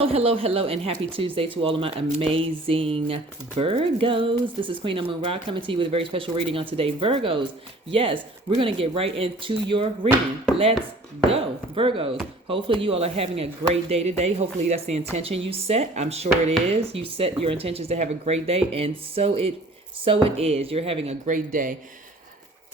Hello, hello, and happy Tuesday to all of my amazing Virgos. This is Queen Amun Ra coming to you with a very special reading on today. Virgos, yes, we're going to get right into your reading. Let's go, Virgos. Hopefully you all are having a great day today. Hopefully that's the intention you set. I'm sure it is. You set your intentions to have a great day, and so it is. You're having a great day.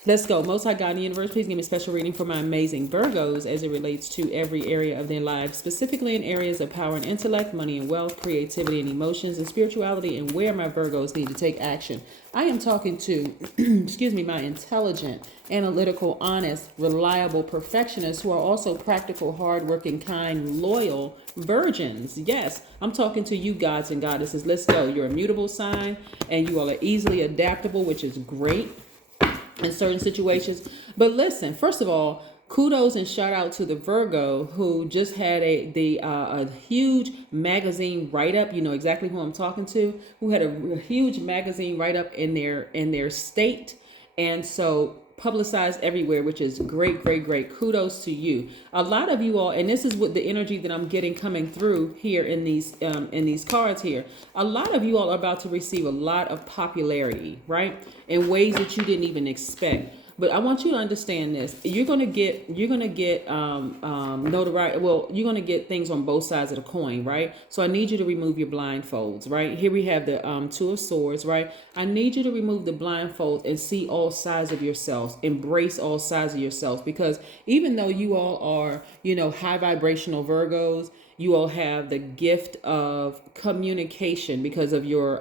Let's go. Most High God in the universe, please give me a special reading for my amazing Virgos as it relates to every area of their lives, specifically in areas of power and intellect, money and wealth, creativity and emotions, and spirituality, and where my Virgos need to take action. I am talking to, my intelligent, analytical, honest, reliable perfectionists who are also practical, hardworking, kind, loyal virgins. Yes, I'm talking to you gods and goddesses. Let's go. You're a mutable sign and you all are easily adaptable, which is great in certain situations. But listen, first of all, kudos and shout out to the Virgo who just had a huge magazine write-up. You know exactly who I'm talking to, who had a huge magazine write-up in their state, and so publicized everywhere, which is great. Kudos to you. A lot of you all, and this is what the energy that I'm getting coming through here in these cards here. A lot of you all are about to receive a lot of popularity, right? In ways that you didn't even expect. But I want you to understand this. You're gonna get notoriety. Well, you're gonna get things on both sides of the coin, right? So I need you to remove your blindfolds, right? Here we have the Two of Swords, right? I need you to remove the blindfolds and see all sides of yourselves. Embrace all sides of yourselves, because even though you all are, high vibrational Virgos, you all have the gift of communication because of your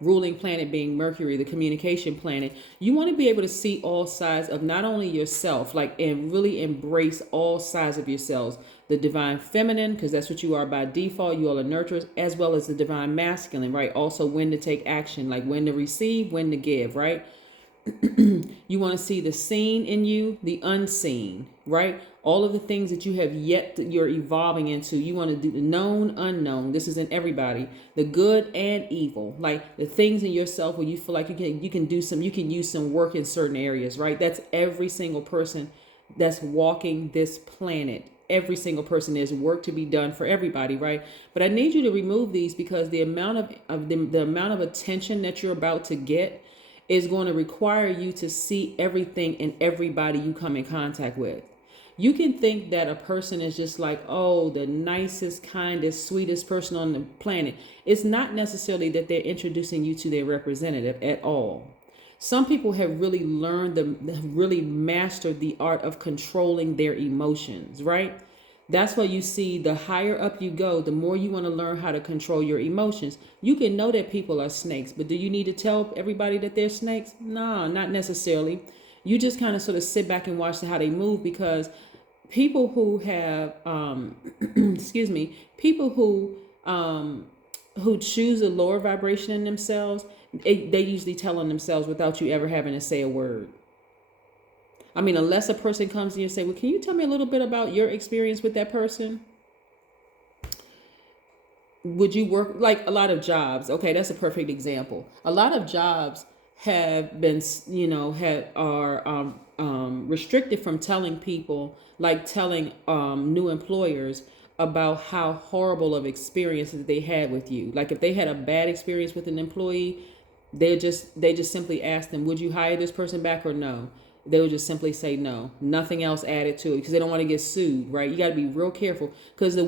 ruling planet being Mercury, the communication planet. You want to be able to see all sides of not only yourself, and really embrace all sides of yourselves. The divine feminine, because that's what you are by default. You all are nurturers, as well as the divine masculine, right? Also when to take action, like when to receive, when to give, right? You want to see the seen in you, the unseen, right? All of the things that you have you're evolving into. You want to do the known, unknown. This is in everybody, the good and evil, like the things in yourself where you feel like you can use some work in certain areas, right? That's every single person that's walking this planet. Every single person, there's work to be done for everybody, right? But I need you to remove these, because the amount of attention that you're about to get is going to require you to see everything and everybody you come in contact with. You can think that a person is just like, oh, the nicest, kindest, sweetest person on the planet. It's not necessarily that they're introducing you to their representative at all. Some people have really really mastered the art of controlling their emotions, right? That's why you see the higher up you go, the more you want to learn how to control your emotions. You can know that people are snakes, but do you need to tell everybody that they're snakes? No, not necessarily. You just kind of sort of sit back and watch how they move, because people who have, people who choose a lower vibration in themselves, they usually tell on themselves without you ever having to say a word. I mean, unless a person comes to you and say, well, can you tell me a little bit about your experience with that person? Would you work, like a lot of jobs? Okay, that's a perfect example. A lot of jobs have been, are restricted from telling people, like telling new employers about how horrible of experiences they had with you. Like if they had a bad experience with an employee, they just simply ask them, would you hire this person back or no? They would just simply say no, nothing else added to it, because they don't want to get sued, right? You got to be real careful, because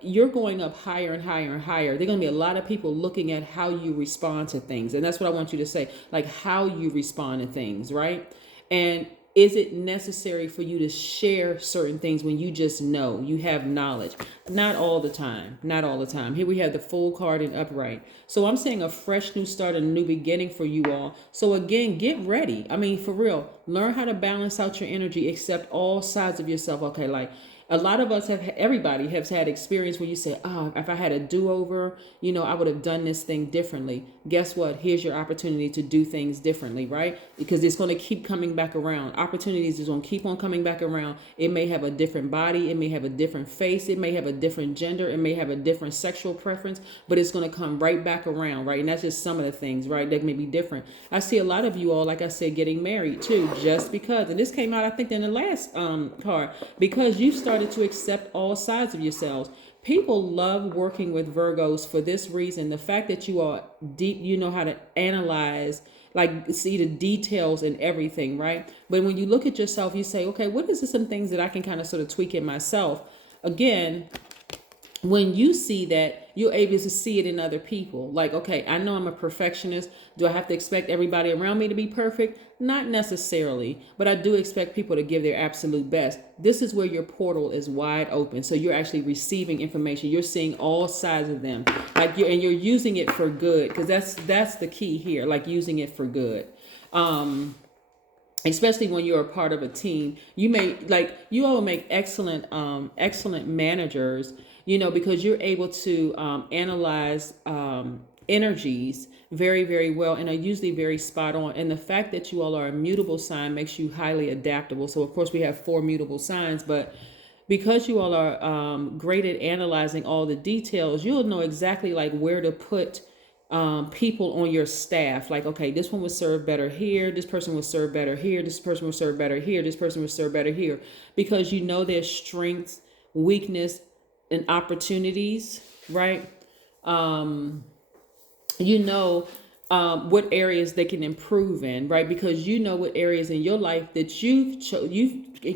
you're going up higher and higher and higher. There are going to be a lot of people looking at how you respond to things. And that's what I want you to say, like how you respond to things, right? And is it necessary for you to share certain things when you just know, you have knowledge? Not all the time. Not all the time. Here we have the Fool card in upright. So I'm saying a fresh new start, a new beginning for you all. So again, get ready. I mean, for real, learn how to balance out your energy, accept all sides of yourself. Okay, like a lot of us everybody has had experience where you say, oh, if I had a do-over, I would have done this thing differently. Guess what? Here's your opportunity to do things differently, right? Because it's going to keep coming back around. Opportunities is going to keep on coming back around. It may have a different body. It may have a different face. It may have a different gender. It may have a different sexual preference, but it's going to come right back around, right? And that's just some of the things, right, that may be different. I see a lot of you all, like I said, getting married too, just because. And this came out, I think, in the last card, because you started started to accept all sides of yourselves. People love working with Virgos for this reason. The fact that you are deep, you know how to analyze, like see the details and everything, right? But when you look at yourself, you say, okay, what is some things that I can kind of sort of tweak in myself? Again, when you see that, you're able to see it in other people. Like, okay, I know I'm a perfectionist. Do I have to expect everybody around me to be perfect? Not necessarily, but I do expect people to give their absolute best. This is where your portal is wide open. So you're actually receiving information. You're seeing all sides of them. Like and you're using it for good, because that's the key here, like using it for good. Especially when you're a part of a team, you all make excellent managers, because you're able to analyze energies very, very well, and are usually very spot on. And the fact that you all are a mutable sign makes you highly adaptable. So of course we have 4 mutable signs, but because you all are great at analyzing all the details, you'll know exactly like where to put people on your staff. Like, okay, this one would serve better here, this person would serve better here, this person would serve better here, this person would serve better here, because you know their strengths, weakness, and opportunities, right? What areas they can improve in, right? Because you know what areas in your life that you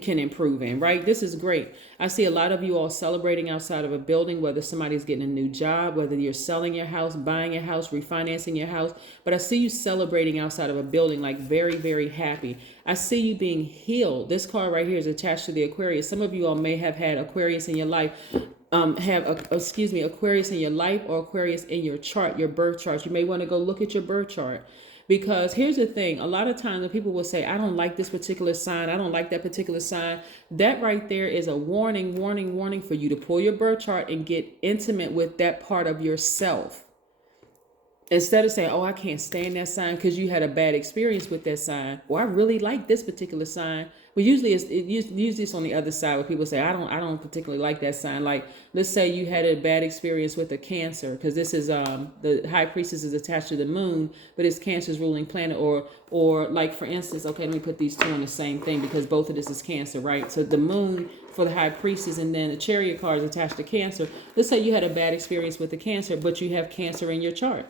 can improve in, right? This is great. I see a lot of you all celebrating outside of a building, whether somebody's getting a new job, whether you're selling your house, buying a house, refinancing your house. But I see you celebrating outside of a building, like very, very happy. I see you being healed. This card right here is attached to the Aquarius. Some of you all may have had Aquarius in your life. Aquarius in your life, or Aquarius in your chart, your birth chart. You may want to go look at your birth chart, because here's the thing. A lot of times when people will say, I don't like this particular sign, I don't like that particular sign, that right there is a warning for you to pull your birth chart and get intimate with that part of yourself. Instead of saying, oh, I can't stand that sign because you had a bad experience with that sign, or I really like this particular sign. Well, usually it's on the other side where people say, I don't particularly like that sign. Like, let's say you had a bad experience with a Cancer, because this is the High Priestess is attached to the moon, but it's Cancer's ruling planet. Or like, for instance, okay, let me put these two on the same thing, because both of this is Cancer, right? So the moon for the High Priestess, and then the Chariot card is attached to Cancer. Let's say you had a bad experience with the Cancer, but you have Cancer in your chart.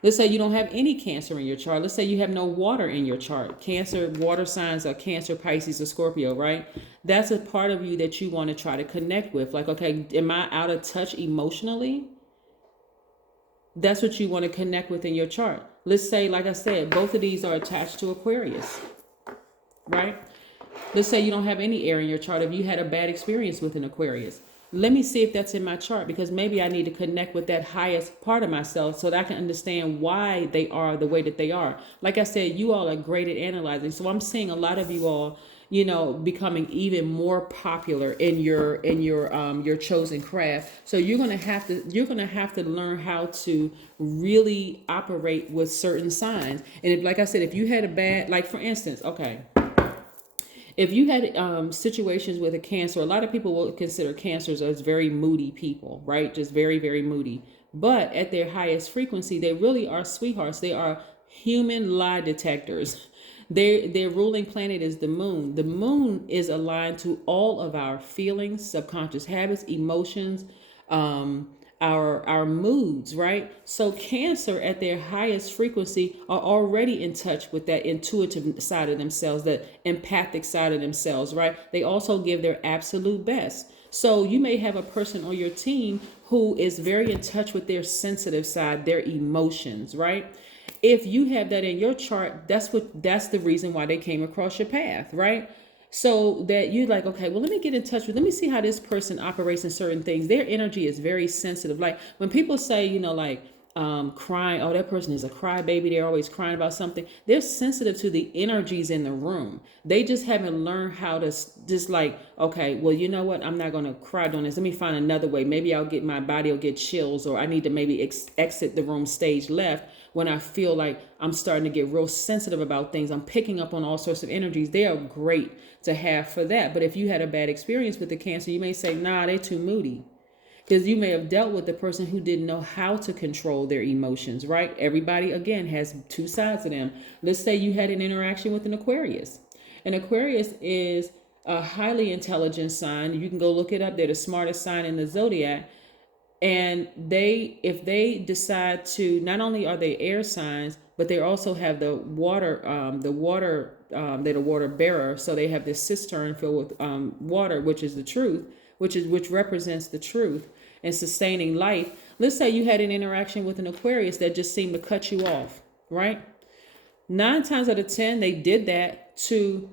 Let's say you don't have any Cancer in your chart. Let's say you have no water in your chart. Cancer, water signs are Cancer, Pisces, or Scorpio, right? That's a part of you that you want to try to connect with. Like, okay, am I out of touch emotionally? That's what you want to connect with in your chart. Let's say, like I said, both of these are attached to Aquarius, right? Let's say you don't have any air in your chart. If you had a bad experience with an Aquarius, let me see if that's in my chart, because maybe I need to connect with that highest part of myself so that I can understand why they are the way that they are. Like I said, you all are great at analyzing. So I'm seeing a lot of you all, becoming even more popular in your chosen craft. So you're gonna have to learn how to really operate with certain signs. And if, like I said, if you had a bad, like for instance, okay, if you had situations with a Cancer, a lot of people will consider Cancers as very moody people, right? Just very, very moody. But at their highest frequency, they really are sweethearts. They are human lie detectors. Their ruling planet is the moon. The moon is aligned to all of our feelings, subconscious habits, emotions, our moods, right? So Cancer at their highest frequency are already in touch with that intuitive side of themselves, the empathic side of themselves, right? They also give their absolute best. So you may have a person on your team who is very in touch with their sensitive side, their emotions, right? If you have that in your chart, that's the reason why they came across your path, right? So that you're like, okay, well, let me get in touch with, let me see how this person operates in certain things. Their energy is very sensitive. Like when people say, crying, oh, that person is a crybaby, they're always crying about something. They're sensitive to the energies in the room. They just haven't learned how to just like, okay, well, you know what? I'm not going to cry doing this. Let me find another way. Maybe my body will get chills, or I need to maybe exit the room stage left when I feel like I'm starting to get real sensitive about things. I'm picking up on all sorts of energies. They are great to have for that. But if you had a bad experience with the Cancer, you may say, nah, they're too moody. Because you may have dealt with the person who didn't know how to control their emotions, right? Everybody, again, has two sides to them. Let's say you had an interaction with an Aquarius. An Aquarius is a highly intelligent sign. You can go look it up. They're the smartest sign in the zodiac. And if they decide to, not only are they air signs, but they also have the water, they're the water bearer. So they have this cistern filled with water, which is the truth, which represents the truth and sustaining life. Let's say you had an interaction with an Aquarius that just seemed to cut you off, right? 9 times out of 10, they did that to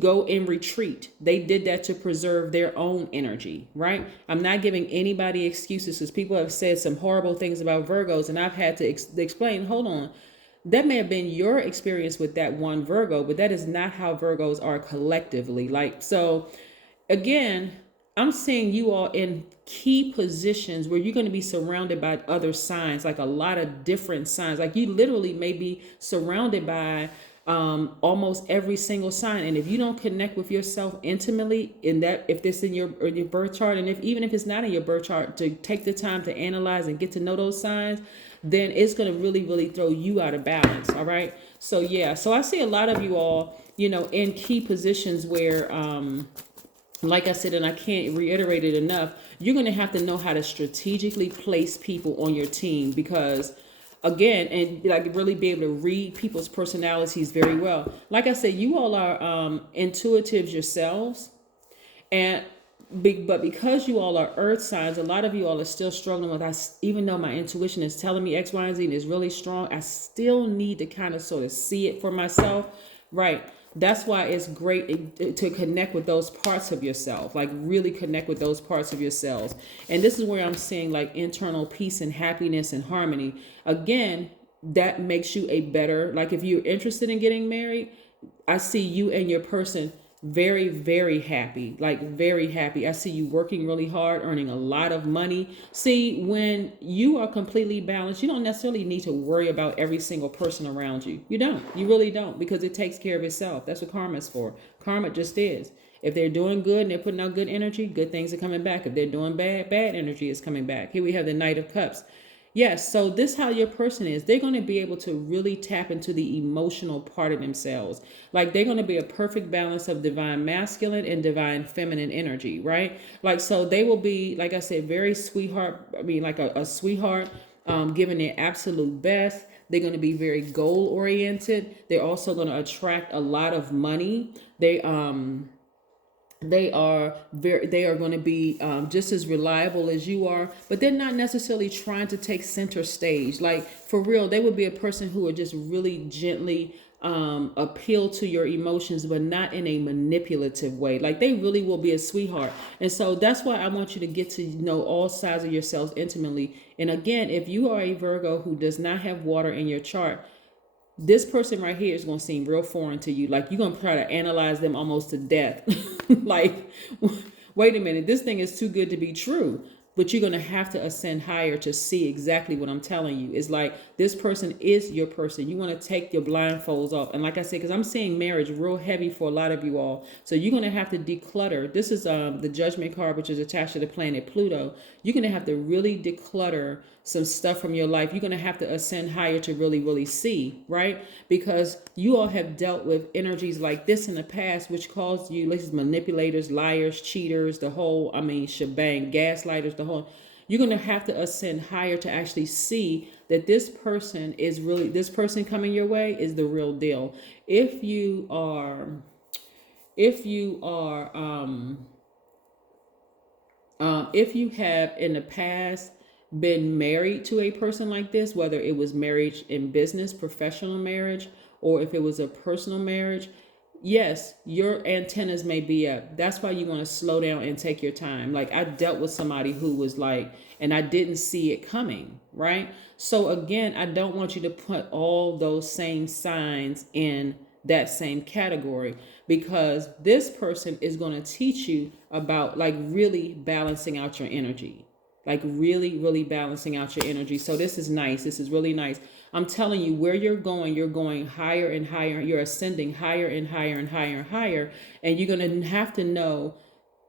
go in retreat. They did that to preserve their own energy, right? I'm not giving anybody excuses, because people have said some horrible things about Virgos, and I've had to explain, hold on, that may have been your experience with that one Virgo, but that is not how Virgos are collectively. Like, so again, I'm seeing you all in key positions where you're going to be surrounded by other signs, like a lot of different signs. Like you literally may be surrounded by almost every single sign. And if you don't connect with yourself intimately in that, if this in your birth chart, and even if it's not in your birth chart, to take the time to analyze and get to know those signs, then it's going to really, really throw you out of balance. All right. So yeah, so I see a lot of you all, in key positions where, like I said, and I can't reiterate it enough, you're going to have to know how to strategically place people on your team, because again, and like really be able to read people's personalities very well. Like I said, you all are intuitives yourselves, but because you all are earth signs, a lot of you all are still struggling with, even though my intuition is telling me X, Y, and Z and is really strong, I still need to kind of sort of see it for myself, right? That's why it's great to connect with those parts of yourself, like really connect with those parts of yourselves. And this is where I'm seeing like internal peace and happiness and harmony. Again, that makes you a better, like if you're interested in getting married, I see you and your person very, very happy, like very happy. I see you working really hard, earning a lot of money. See, when you are completely balanced, you don't necessarily need to worry about every single person around you. You don't. You really don't, because it takes care of itself. That's what karma is for. Karma just is. If they're doing good and they're putting out good energy, good things are coming back. If they're doing bad, bad energy is coming back. Here we have the Knight of Cups. Yes, so this is how your person is. They're going to be able to really tap into the emotional part of themselves. Like they're going to be a perfect balance of divine masculine and divine feminine energy, right? Like, so they will be, like I said, very sweetheart. I mean, like a sweetheart, giving their absolute best. They're going to be very goal oriented. They're also going to attract a lot of money. They are going to be just as reliable as you are, but they're not necessarily trying to take center stage. Like for real, they would be a person who would just really gently appeal to your emotions, but not in a manipulative way. Like they really will be a sweetheart. And so that's why I want you to get to know all sides of yourselves intimately. And again, if you are a Virgo who does not have water in your chart, this person right here is going to seem real foreign to you. Like you're going to try to analyze them almost to death. Like, wait a minute, this thing is too good to be true. But you're going to have to ascend higher to see exactly what I'm telling you. It's like this person is your person. You want to take your blindfolds off. And like I said, because I'm seeing marriage real heavy for a lot of you all. So you're going to have to declutter. This is the Judgment card, which is attached to the planet Pluto. You're going to have to really declutter some stuff from your life. You're going to have to ascend higher to really, really see, right? Because you all have dealt with energies like this in the past, which caused you, like manipulators, liars, cheaters, the whole, shebang, gaslighters, the whole. You're going to have to ascend higher to actually see that this person coming your way is the real deal. If you have in the past been married to a person like this, whether it was marriage in business, professional marriage, or if it was a personal marriage, yes, your antennas may be up. That's why you want to slow down and take your time. Like I dealt with somebody who was like, and I didn't see it coming, right? So again, I don't want you to put all those same signs in that same category, because this person is going to teach you about like really balancing out your energy. Like really, really balancing out your energy. So this is nice. This is really nice. I'm telling you, where you're going higher and higher. You're ascending higher and higher and higher and higher. And you're going to have to know,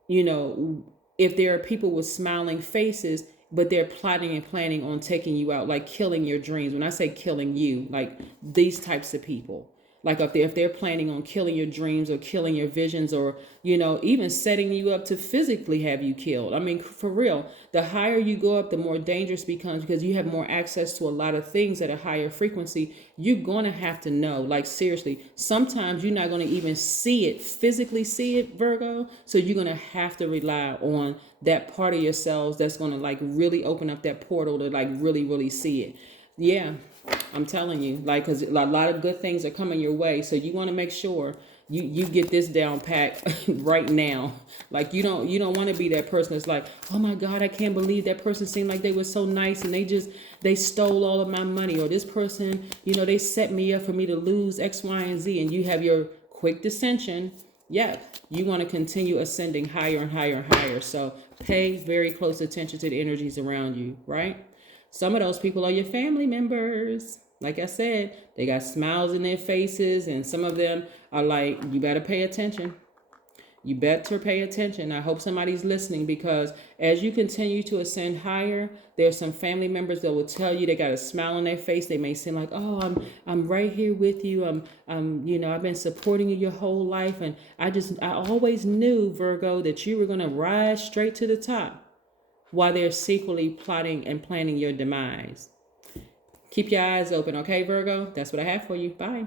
if there are people with smiling faces, but they're plotting and planning on taking you out, like killing your dreams. When I say killing you, like these types of people. Like if they're planning on killing your dreams or killing your visions, or, you know, even setting you up to physically have you killed. I mean, for real, the higher you go up, the more dangerous it becomes, because you have more access to a lot of things at a higher frequency. You're going to have to know, like, seriously, sometimes you're not going to even see it, physically see it, Virgo. So you're going to have to rely on that part of yourselves that's going to like really open up that portal to like really, really see it. Yeah. I'm telling you, like, because a lot of good things are coming your way. So you want to make sure you get this down pat right now. Like, you don't want to be that person that's like, oh my God, I can't believe that person seemed like they were so nice and they stole all of my money. Or this person, you know, they set me up for me to lose X, Y, and Z. And you have your quick descension. Yeah, you want to continue ascending higher and higher and higher. So pay very close attention to the energies around you, right? Some of those people are your family members. Like I said, they got smiles in their faces, and some of them are like, you better pay attention. You better pay attention. I hope somebody's listening, because as you continue to ascend higher, there's some family members that will tell you, they got a smile on their face. They may seem like, oh, I'm right here with you. You know, I've been supporting you your whole life. And I always knew, Virgo, that you were going to rise straight to the top, while they're secretly plotting and planning your demise. Keep your eyes open, okay, Virgo? That's what I have for you. Bye.